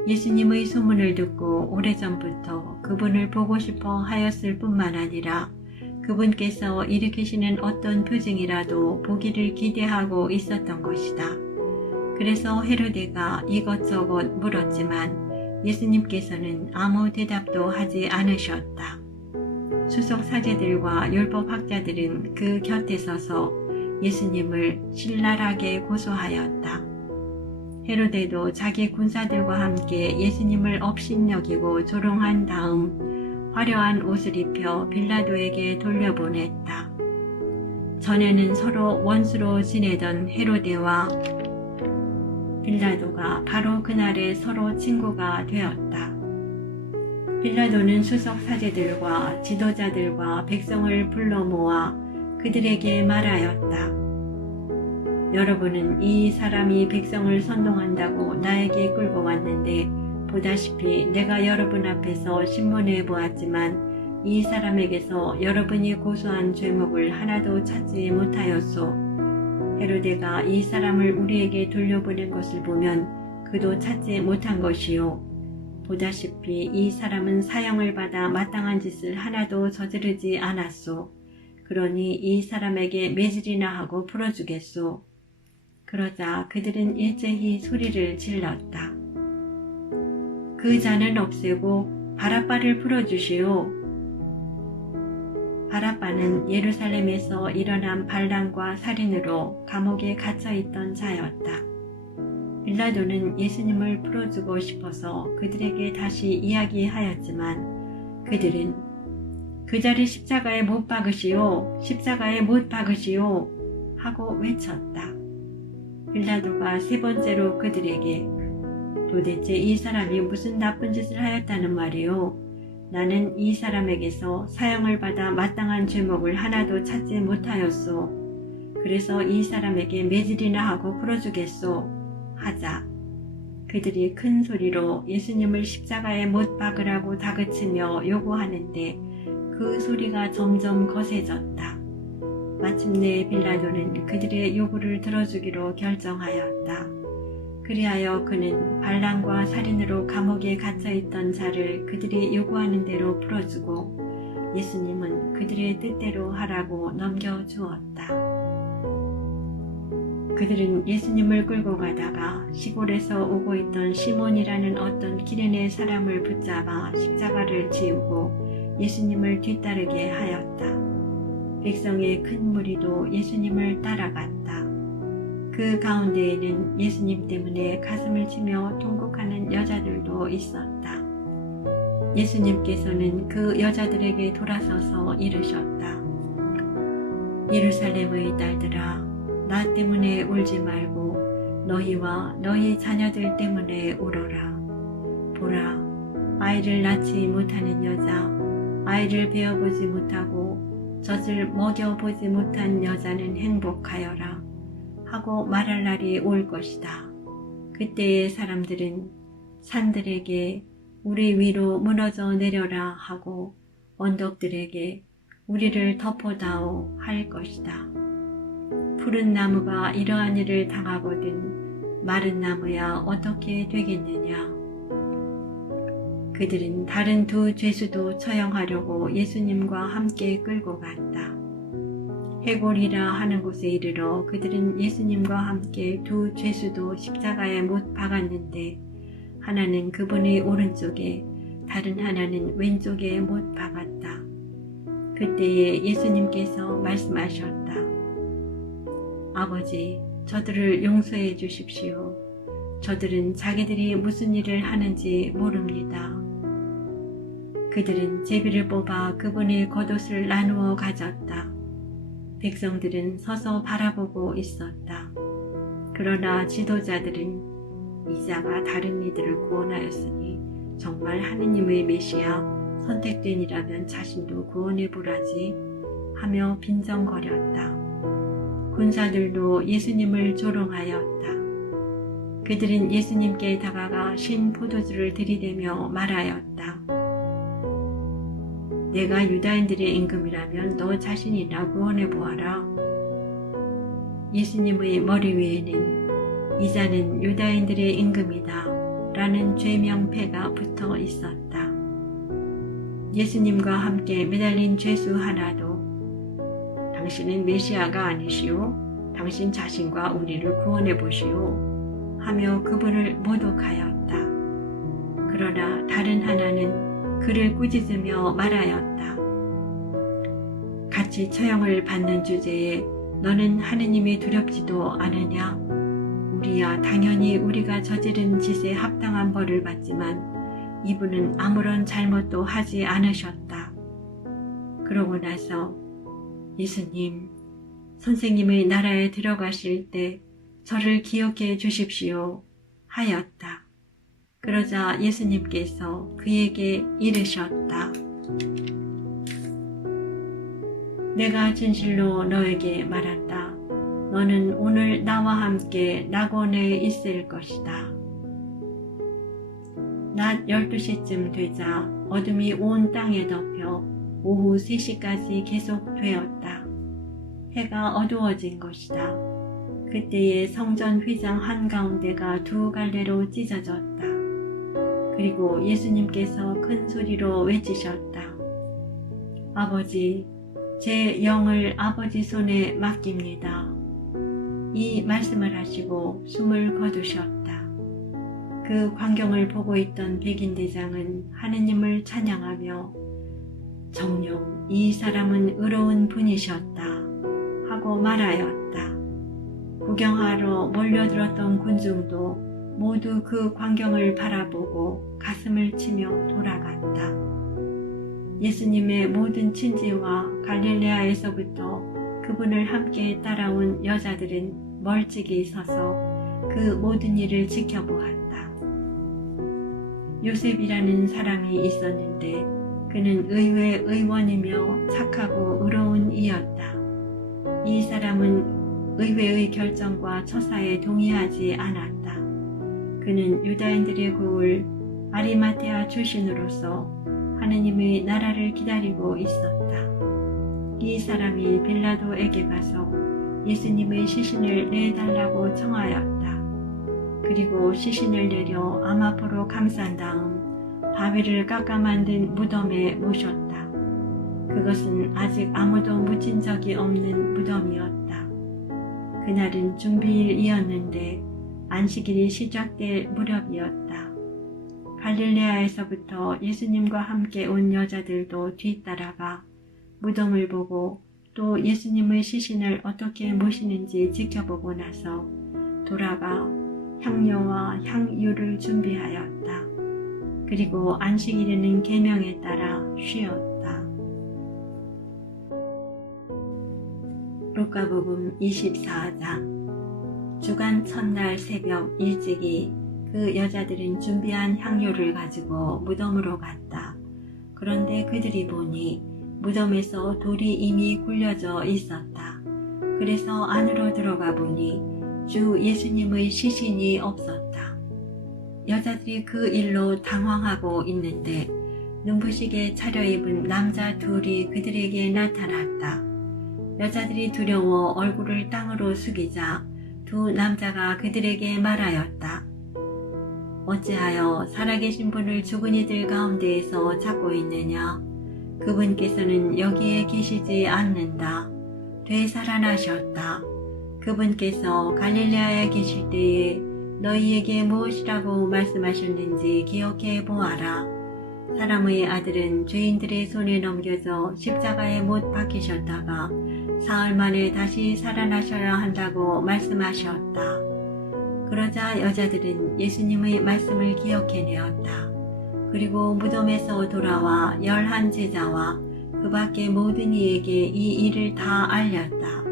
예수님의 소문을 듣고 오래전부터 그분을 보고 싶어 하였을 뿐만 아니라 그분께서 일으키시는 어떤 표징이라도 보기를 기대하고 있었던 것이다. 그래서 헤로데가 이것저것 물었지만 예수님께서는 아무 대답도 하지 않으셨다. 수석 사제들과 율법학자들은 그 곁에 서서 예수님을 신랄하게 고소하였다. 헤로데도 자기 군사들과 함께 예수님을 업신여기고 조롱한 다음 화려한 옷을 입혀 빌라도에게 돌려보냈다. 전에는 서로 원수로 지내던 헤로데와 빌라도가 바로 그날에 서로 친구가 되었다. 빌라도는 수석 사제들과 지도자들과 백성을 불러 모아 그들에게 말하였다. 여러분은 이 사람이 백성을 선동한다고 나에게 끌고 왔는데 보다시피 내가 여러분 앞에서 신문해 보았지만 이 사람에게서 여러분이 고소한 죄목을 하나도 찾지 못하였소. 헤로데가 이 사람을 우리에게 돌려보낸 것을 보면 그도 찾지 못한 것이요. 보다시피 이 사람은 사형을 받아 마땅한 짓을 하나도 저지르지 않았소. 그러니 이 사람에게 매질이나 하고 풀어주겠소. 그러자 그들은 일제히 소리를 질렀다. 그 자는 없애고 바라바를 풀어주시오. 바라바는 예루살렘에서 일어난 반란과 살인으로 감옥에 갇혀있던 자였다. 빌라도는 예수님을 풀어주고 싶어서 그들에게 다시 이야기하였지만 그들은 그 자를 십자가에 못 박으시오, 십자가에 못 박으시오 하고 외쳤다. 빌라도가 세 번째로 그들에게 도대체 이 사람이 무슨 나쁜 짓을 하였다는 말이오? 나는 이 사람에게서 사형을 받아 마땅한 죄목을 하나도 찾지 못하였소. 그래서 이 사람에게 매질이나 하고 풀어주겠소. 하자 그들이 큰 소리로 예수님을 십자가에 못 박으라고 다그치며 요구하는데 그 소리가 점점 거세졌다. 마침내 빌라도는 그들의 요구를 들어주기로 결정하였다. 그리하여 그는 반란과 살인으로 감옥에 갇혀있던 자를 그들이 요구하는 대로 풀어주고 예수님은 그들의 뜻대로 하라고 넘겨주었다. 그들은 예수님을 끌고 가다가 시골에서 오고 있던 시몬이라는 어떤 기레네 사람을 붙잡아 십자가를 지우고 예수님을 뒤따르게 하였다. 백성의 큰 무리도 예수님을 따라갔다. 그 가운데에는 예수님 때문에 가슴을 치며 통곡하는 여자들도 있었다. 예수님께서는 그 여자들에게 돌아서서 이르셨다. 예루살렘의 딸들아, 나 때문에 울지 말고 너희와 너희 자녀들 때문에 울어라. 보라, 아이를 낳지 못하는 여자, 아이를 베어보지 못하고 젖을 먹여보지 못한 여자는 행복하여라 하고 말할 날이 올 것이다. 그때의 사람들은 산들에게 우리 위로 무너져 내려라 하고 언덕들에게 우리를 덮어다오 할 것이다. 푸른 나무가 이러한 일을 당하거든 마른 나무야 어떻게 되겠느냐. 그들은 다른 두 죄수도 처형하려고 예수님과 함께 끌고 갔다. 해골이라 하는 곳에 이르러 그들은 예수님과 함께 두 죄수도 십자가에 못 박았는데 하나는 그분의 오른쪽에 다른 하나는 왼쪽에 못 박았다. 그때에 예수님께서 말씀하셨다. 아버지, 저들을 용서해 주십시오. 저들은 자기들이 무슨 일을 하는지 모릅니다. 그들은 제비를 뽑아 그분의 겉옷을 나누어 가졌다. 백성들은 서서 바라보고 있었다. 그러나 지도자들은 이 자가 다른 이들을 구원하였으니 정말 하느님의 메시아 선택된이라면 자신도 구원해 보라지 하며 빈정거렸다. 군사들도 예수님을 조롱하였다. 그들은 예수님께 다가가 신 포도주를 들이대며 말하였다. 내가 유다인들의 임금이라면 너 자신이나 구원해 보아라. 예수님의 머리 위에는 이 자는 유다인들의 임금이다 라는 죄명패가 붙어 있었다. 예수님과 함께 매달린 죄수 하나도 당신은 메시아가 아니시오. 당신 자신과 우리를 구원해 보시오. 하며 그분을 모독하였다. 그러나 다른 하나는 그를 꾸짖으며 말하였다. 같이 처형을 받는 주제에 너는 하느님이 두렵지도 않으냐? 우리야 당연히 우리가 저지른 짓에 합당한 벌을 받지만 이분은 아무런 잘못도 하지 않으셨다. 그러고 나서 예수님, 선생님의 나라에 들어가실 때 저를 기억해 주십시오 하였다. 그러자 예수님께서 그에게 이르셨다. 내가 진실로 너에게 말한다. 너는 오늘 나와 함께 낙원에 있을 것이다. 낮 12시쯤 되자 어둠이 온 땅에 덮여 오후 3시까지 계속되었다. 해가 어두워진 것이다. 그때에 성전 휘장 한가운데가 두 갈래로 찢어졌다. 그리고 예수님께서 큰 소리로 외치셨다. 아버지, 제 영을 아버지 손에 맡깁니다. 이 말씀을 하시고 숨을 거두셨다. 그 광경을 보고 있던 백인대장은 하느님을 찬양하며 정녕 이 사람은 의로운 분이셨다 하고 말하였다. 구경하러 몰려들었던 군중도 모두 그 광경을 바라보고 가슴을 치며 돌아갔다. 예수님의 모든 친지와 갈릴레아에서부터 그분을 함께 따라온 여자들은 멀찍이 서서 그 모든 일을 지켜보았다. 요셉이라는 사람이 있었는데 그는 의회 의원이며 착하고 의로운 이였다. 이 사람은 의회의 결정과 처사에 동의하지 않았다. 그는 유다인들의 고을 아리마테아 출신으로서 하느님의 나라를 기다리고 있었다. 이 사람이 빌라도에게 가서 예수님의 시신을 내달라고 청하였다. 그리고 시신을 내려 아마포로 감싼 다음 바위를 깎아 만든 무덤에 모셨다. 그것은 아직 아무도 묻힌 적이 없는 무덤이었다. 그날은 준비일이었는데 안식일이 시작될 무렵이었다. 갈릴레아에서부터 예수님과 함께 온 여자들도 뒤따라가 무덤을 보고 또 예수님의 시신을 어떻게 모시는지 지켜보고 나서 돌아가 향료와 향유를 준비하였다. 그리고 안식일에는 계명에 따라 쉬었다. 루카복음 24장. 주간 첫날 새벽 일찍이 그 여자들은 준비한 향료를 가지고 무덤으로 갔다. 그런데 그들이 보니 무덤에서 돌이 이미 굴려져 있었다. 그래서 안으로 들어가 보니 주 예수님의 시신이 없었다. 여자들이 그 일로 당황하고 있는데 눈부시게 차려입은 남자 둘이 그들에게 나타났다. 여자들이 두려워 얼굴을 땅으로 숙이자 두 남자가 그들에게 말하였다. 어찌하여 살아계신 분을 죽은 이들 가운데에서 찾고 있느냐? 그분께서는 여기에 계시지 않는다. 되살아나셨다. 그분께서 갈릴레아에 계실 때에 너희에게 무엇이라고 말씀하셨는지 기억해 보아라. 사람의 아들은 죄인들의 손에 넘겨져 십자가에 못 박히셨다가 사흘 만에 다시 살아나셔야 한다고 말씀하셨다. 그러자 여자들은 예수님의 말씀을 기억해내었다. 그리고 무덤에서 돌아와 11 제자와 그 밖의 모든 이에게 이 일을 다 알렸다.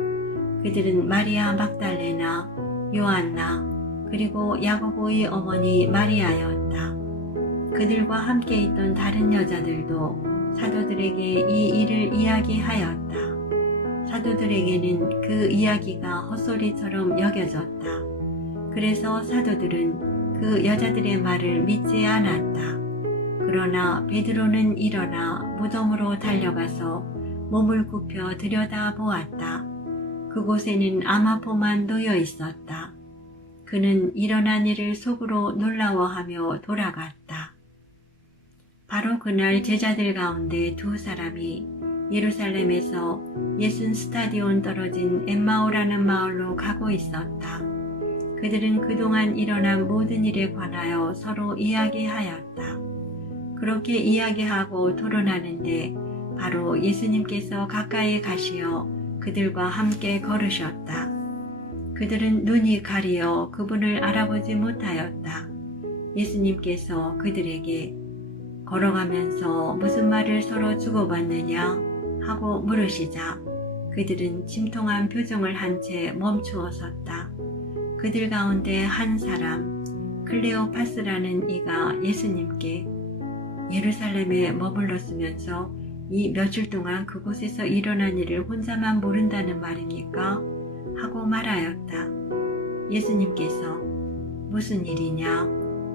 그들은 마리아 막달레나, 요한나, 그리고 야고보의 어머니 마리아였다. 그들과 함께 있던 다른 여자들도 사도들에게 이 일을 이야기하였다. 사도들에게는 그 이야기가 헛소리처럼 여겨졌다. 그래서 사도들은 그 여자들의 말을 믿지 않았다. 그러나 베드로는 일어나 무덤으로 달려가서 몸을 굽혀 들여다보았다. 그곳에는 아마포만 놓여 있었다. 그는 일어난 일을 속으로 놀라워하며 돌아갔다. 바로 그날 제자들 가운데 두 사람이 예루살렘에서 60스타디온 떨어진 엠마오라는 마을로 가고 있었다. 그들은 그동안 일어난 모든 일에 관하여 서로 이야기하였다. 그렇게 이야기하고 토론하는데 바로 예수님께서 가까이 가시어 그들과 함께 걸으셨다. 그들은 눈이 가리어 그분을 알아보지 못하였다. 예수님께서 그들에게 걸어가면서 무슨 말을 서로 주고받느냐 하고 물으시자 그들은 침통한 표정을 한 채 멈추어 섰다. 그들 가운데 한 사람 클레오파스라는 이가 예수님께 예루살렘에 머물렀으면서 이 며칠 동안 그곳에서 일어난 일을 혼자만 모른다는 말입니까? 하고 말하였다. 예수님께서 무슨 일이냐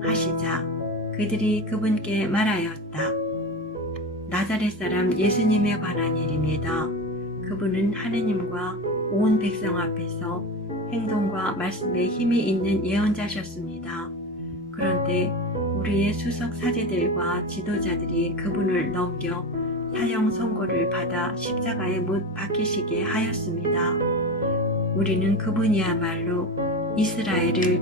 하시자 그들이 그분께 말하였다. 나자렛 사람 예수님에 관한 일입니다. 그분은 하느님과 온 백성 앞에서 행동과 말씀에 힘이 있는 예언자셨습니다. 그런데 우리의 수석 사제들과 지도자들이 그분을 넘겨 사형 선고를 받아 십자가에 못 박히시게 하였습니다. 우리는 그분이야말로 이스라엘을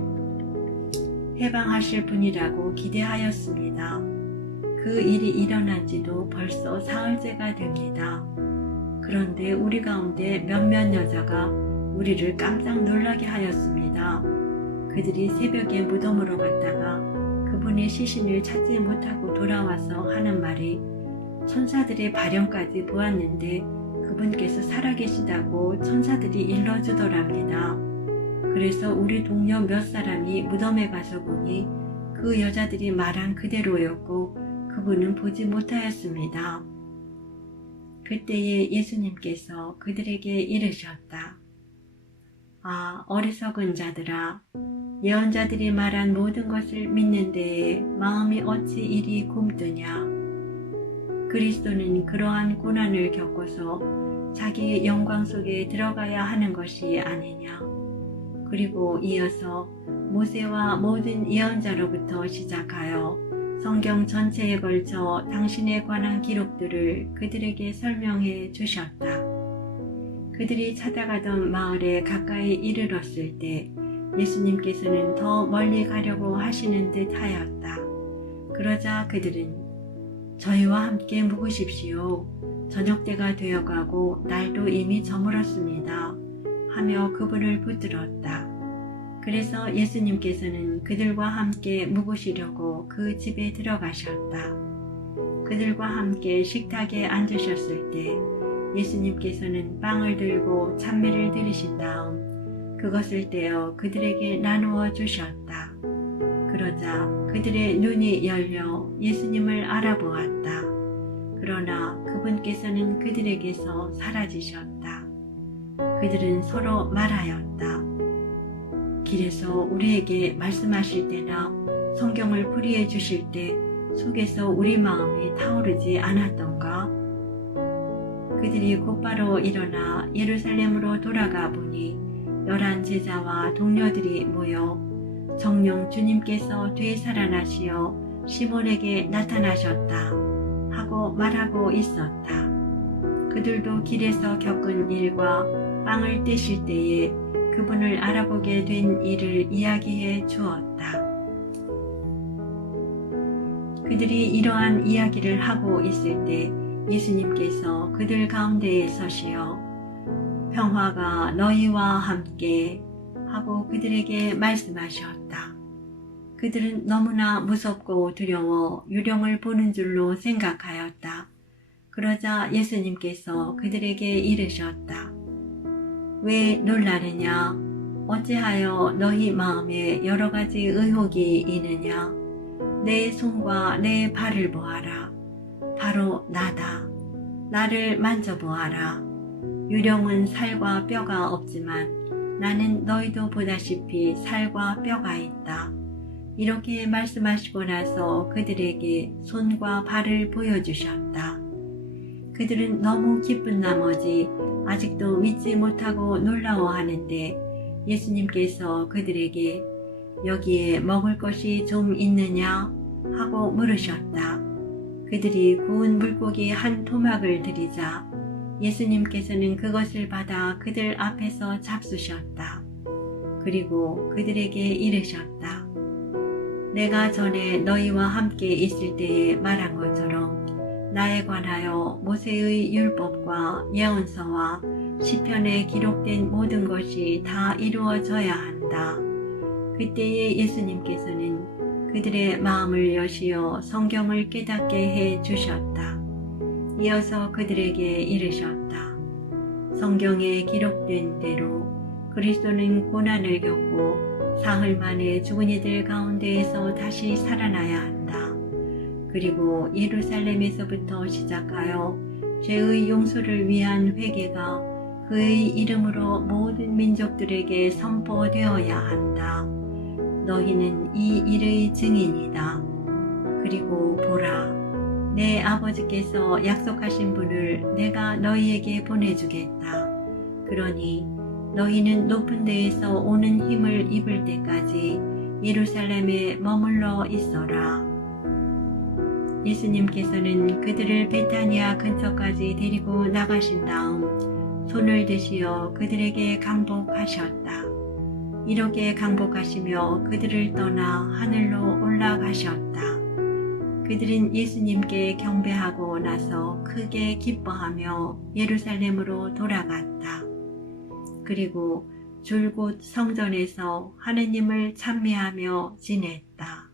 해방하실 분이라고 기대하였습니다. 그 일이 일어난 지도 벌써 사흘째가 됩니다. 그런데 우리 가운데 몇몇 여자가 우리를 깜짝 놀라게 하였습니다. 그들이 새벽에 무덤으로 갔다가 그분의 시신을 찾지 못하고 돌아와서 하는 말이 천사들의 발령까지 보았는데 그분께서 살아계시다고 천사들이 일러주더랍니다. 그래서 우리 동료 몇 사람이 무덤에 가서 보니 그 여자들이 말한 그대로였고 그분은 보지 못하였습니다. 그때에 예수님께서 그들에게 이르셨다. 아, 어리석은 자들아, 예언자들이 말한 모든 것을 믿는 데에 마음이 어찌 이리 굼뜨냐. 그리스도는 그러한 고난을 겪어서 자기의 영광 속에 들어가야 하는 것이 아니냐. 그리고 이어서 모세와 모든 예언자로부터 시작하여 성경 전체에 걸쳐 당신에 관한 기록들을 그들에게 설명해 주셨다. 그들이 찾아가던 마을에 가까이 이르렀을 때 예수님께서는 더 멀리 가려고 하시는 듯 하였다. 그러자 그들은 저희와 함께 묵으십시오. 저녁때가 되어가고 날도 이미 저물었습니다. 하며 그분을 붙들었다. 그래서 예수님께서는 그들과 함께 묵으시려고 그 집에 들어가셨다. 그들과 함께 식탁에 앉으셨을 때 예수님께서는 빵을 들고 찬미를 드리신 다음 그것을 떼어 그들에게 나누어 주셨다. 그러자 그들의 눈이 열려 예수님을 알아보았다. 그러나 그분께서는 그들에게서 사라지셨다. 그들은 서로 말하였다. 길에서 우리에게 말씀하실 때나 성경을 풀이해 주실 때 속에서 우리 마음이 타오르지 않았던가? 그들이 곧바로 일어나 예루살렘으로 돌아가 보니 11 제자와 동료들이 모여 정녕 주님께서 되살아나시어 시몬에게 나타나셨다 하고 말하고 있었다. 그들도 길에서 겪은 일과 빵을 떼실 때에 그분을 알아보게 된 일을 이야기해 주었다. 그들이 이러한 이야기를 하고 있을 때 예수님께서 그들 가운데에 서시어 평화가 너희와 함께 하고 그들에게 말씀하셨다. 그들은 너무나 무섭고 두려워 유령을 보는 줄로 생각하였다. 그러자 예수님께서 그들에게 이르셨다. 왜 놀라느냐? 어찌하여 너희 마음에 여러 가지 의혹이 있느냐? 내 손과 내 발을 보아라. 바로 나다. 나를 만져보아라. 유령은 살과 뼈가 없지만 나는 너희도 보다시피 살과 뼈가 있다. 이렇게 말씀하시고 나서 그들에게 손과 발을 보여주셨다. 그들은 너무 기쁜 나머지 아직도 믿지 못하고 놀라워하는데 예수님께서 그들에게 여기에 먹을 것이 좀 있느냐 하고 물으셨다. 그들이 구운 물고기 한 토막을 드리자 예수님께서는 그것을 받아 그들 앞에서 잡수셨다. 그리고 그들에게 이르셨다. 내가 전에 너희와 함께 있을 때에 말한 것처럼 나에 관하여 모세의 율법과 예언서와 시편에 기록된 모든 것이 다 이루어져야 한다. 그때에 예수님께서는 그들의 마음을 여시어 성경을 깨닫게 해 주셨다. 이어서 그들에게 이르셨다. 성경에 기록된 대로 그리스도는 고난을 겪고 사흘 만에 죽은 이들 가운데에서 다시 살아나야 한다. 그리고 예루살렘에서부터 시작하여 죄의 용서를 위한 회개가 그의 이름으로 모든 민족들에게 선포되어야 한다. 너희는 이 일의 증인이다. 그리고 보라, 내 아버지께서 약속하신 분을 내가 너희에게 보내주겠다. 그러니 너희는 높은 데에서 오는 힘을 입을 때까지 예루살렘에 머물러 있어라. 예수님께서는 그들을 베타니아 근처까지 데리고 나가신 다음 손을 드시어 그들에게 강복하셨다. 이렇게 강복하시며 그들을 떠나 하늘로 올라가셨다. 그들은 예수님께 경배하고 나서 크게 기뻐하며 예루살렘으로 돌아갔다. 그리고 줄곧 성전에서 하느님을 찬미하며 지냈다.